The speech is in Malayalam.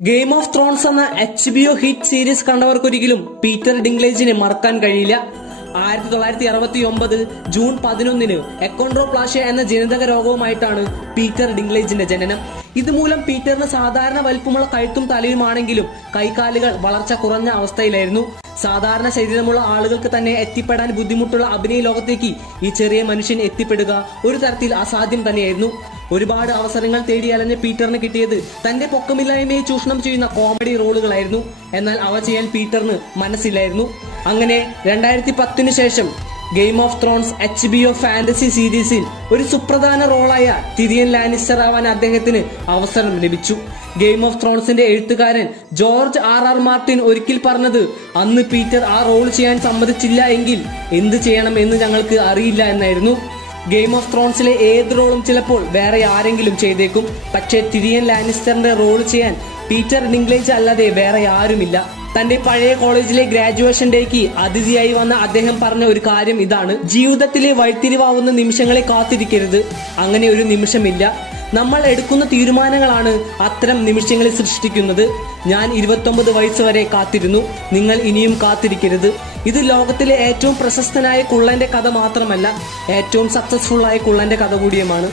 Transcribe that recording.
ഗെയിം ഓഫ് ത്രോൺസ് എന്ന HBO ഹിറ്റ് സീരീസ് കണ്ടവർക്കൊരിക്കലും പീറ്റർ ഡിംഗ്ലേജിനെ മറക്കാൻ കഴിയില്ല. 1969 ജൂൺ 11 എക്കോൺഡ്രോപ്ലാഷ്യ എന്ന ജനിതക രോഗവുമായിട്ടാണ് പീറ്റർ ഡിംഗ്ലേജിന്റെ ജനനം. ഇതുമൂലം പീറ്ററിന് സാധാരണ വലിപ്പമുള്ള കഴുത്തും തലയുമാണെങ്കിലും കൈകാലുകൾ വളർച്ച കുറഞ്ഞ അവസ്ഥയിലായിരുന്നു. സാധാരണ ശരീരമുള്ള ആളുകൾക്ക് തന്നെ എത്തിപ്പെടാൻ ബുദ്ധിമുട്ടുള്ള അഭിനയ ലോകത്തേക്ക് ഈ ചെറിയ മനുഷ്യൻ എത്തിപ്പെടുക ഒരു തരത്തിൽ അസാധ്യം തന്നെയായിരുന്നു. ഒരുപാട് അവസരങ്ങൾ തേടി അലഞ്ഞ പീറ്ററിന് കിട്ടിയത് തന്റെ പൊക്കമില്ലായ്മയെ ചൂഷണം ചെയ്യുന്ന കോമഡി റോളുകളായിരുന്നു. എന്നാൽ അവ ചെയ്യാൻ പീറ്ററിന് മനസ്സില്ലായിരുന്നു. അങ്ങനെ 2010 ശേഷം game of Thrones HBO fantasy സീരീസിൽ ഒരു സുപ്രധാന റോളായ ടിരിയൻ ലാനിസ്റ്റർ ആവാൻ അദ്ദേഹത്തിന് അവസരം ലഭിച്ചു. ഗെയിം ഓഫ് ത്രോൺസിന്റെ എഴുത്തുകാരൻ ജോർജ് R.R. മാർട്ടിൻ ഒരിക്കൽ പറഞ്ഞത്, അന്ന് പീറ്റർ ആ റോൾ ചെയ്യാൻ സമ്മതിച്ചില്ല എങ്കിൽ എന്ത് ചെയ്യണം എന്ന് ഞങ്ങൾക്ക് അറിയില്ല എന്നായിരുന്നു. ഗെയിം ഓഫ് ത്രോൺസിലെ ഏത് റോളും ചിലപ്പോൾ വേറെ ആരെങ്കിലും ചെയ്തേക്കും. പക്ഷേ ടിരിയൻ ലാനിസ്റ്ററിന്റെ റോൾ ചെയ്യാൻ പീറ്റർ ഡിംഗ്ലേജ് അല്ലാതെ വേറെ ആരുമില്ല. തന്റെ പഴയ കോളേജിലെ ഗ്രാജുവേഷൻ ഡേക്ക് അതിഥിയായി വന്ന അദ്ദേഹം പറഞ്ഞ ഒരു കാര്യം ഇതാണ്: ജീവിതത്തിലെ വഴിത്തിരിവാവുന്ന നിമിഷങ്ങളെ കാത്തിരിക്കരുത്. അങ്ങനെ ഒരു നിമിഷമില്ല. നമ്മൾ എടുക്കുന്ന തീരുമാനങ്ങളാണ് അത്തരം നിമിഷങ്ങളെ സൃഷ്ടിക്കുന്നത്. ഞാൻ 29 വയസ്സ് വരെ കാത്തിരുന്നു. നിങ്ങൾ ഇനിയും കാത്തിരിക്കരുത്. ഇത് ലോകത്തിലെ ഏറ്റവും പ്രശസ്തനായ കുള്ളന്റെ കഥ മാത്രമല്ല, ഏറ്റവും സക്സസ്ഫുൾ ആയ കുള്ളന്റെ കഥ കൂടിയുമാണ്.